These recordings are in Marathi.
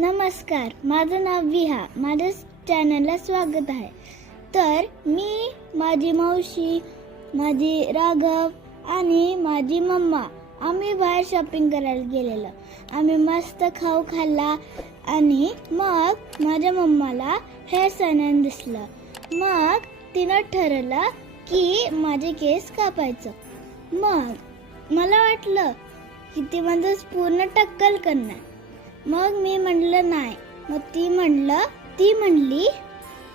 नमस्कार, माझं नाव विहा. माझ्या चॅनलला स्वागत आहे. तर मी, माझी मावशी, माझी राघव आणि माझी मम्मा आम्ही बाहेर शॉपिंग करायला गेलेलो. आम्ही मस्त खाऊ खाल्ला आणि मग माझ्या मम्माला हेअर सॅलून दिसलं. मग तिनं ठरवलं की माझे केस कापायचं. मग मला वाटलं की ती माझं पूर्ण टक्कल करणार. मग मी म्हटलं नाही. मग ती म्हणली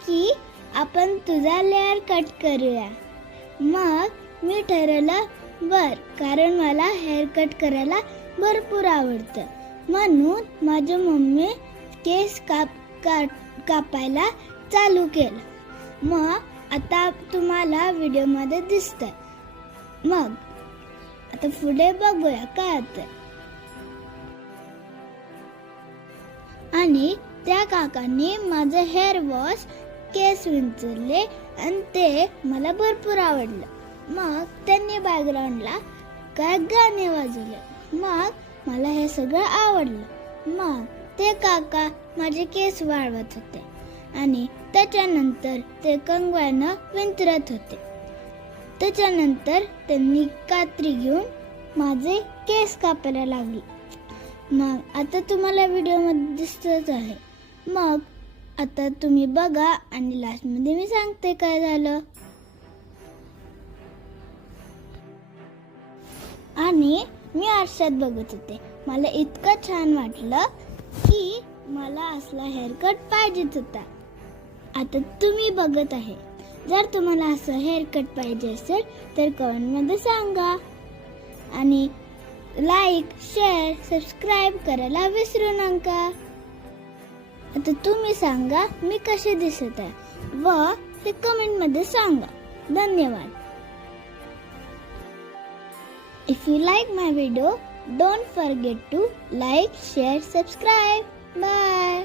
की आपण तुझा लेअर कट करूया. मग मी ठरवलं कारण मला हेअर कट करायला भरपूर आवडतं. म्हणून माझी मम्मी केस कापायला चालू केलं. मग आता तुम्हाला व्हिडिओमध्ये दिसतंय. मग आता पुढे बघूया काय होतंय. आणि त्या काकांनी माझं हेअर वॉश केस विंचरले आणि ते मला भरपूर आवडलं. मग त्यांनी बॅकग्राऊंडला काय गाणे वाजवले. मग मला हे सगळं आवडलं. मग ते काका माझे केस वाळवत होते आणि त्याच्यानंतर ते कंगव्यानं विंचरत होते. त्याच्यानंतर त्यांनी कात्री घेऊन माझे केस कापायला लागले. मग आता तुम्हाला व्हिडिओमध्ये दिसतच आहे. मग आता तुम्ही बघा आणि लास्टमध्ये मी सांगते काय झालं. आणि मी आरशात बघत होते. मला इतकं छान वाटलं की मला असला हेअरकट पाहिजेच होता. आता तुम्ही बघत आहे. जर तुम्हाला असं हेअरकट पाहिजे असेल तर कमेंटमध्ये सांगा आणि लाईक, शेअर, सबस्क्राईब करायला विसरू नका. आता तुम्ही सांगा मी कसे दिसत आहे व ते कमेंटमध्ये सांगा. धन्यवाद. If you like my video, don't forget to like, share, subscribe. Bye.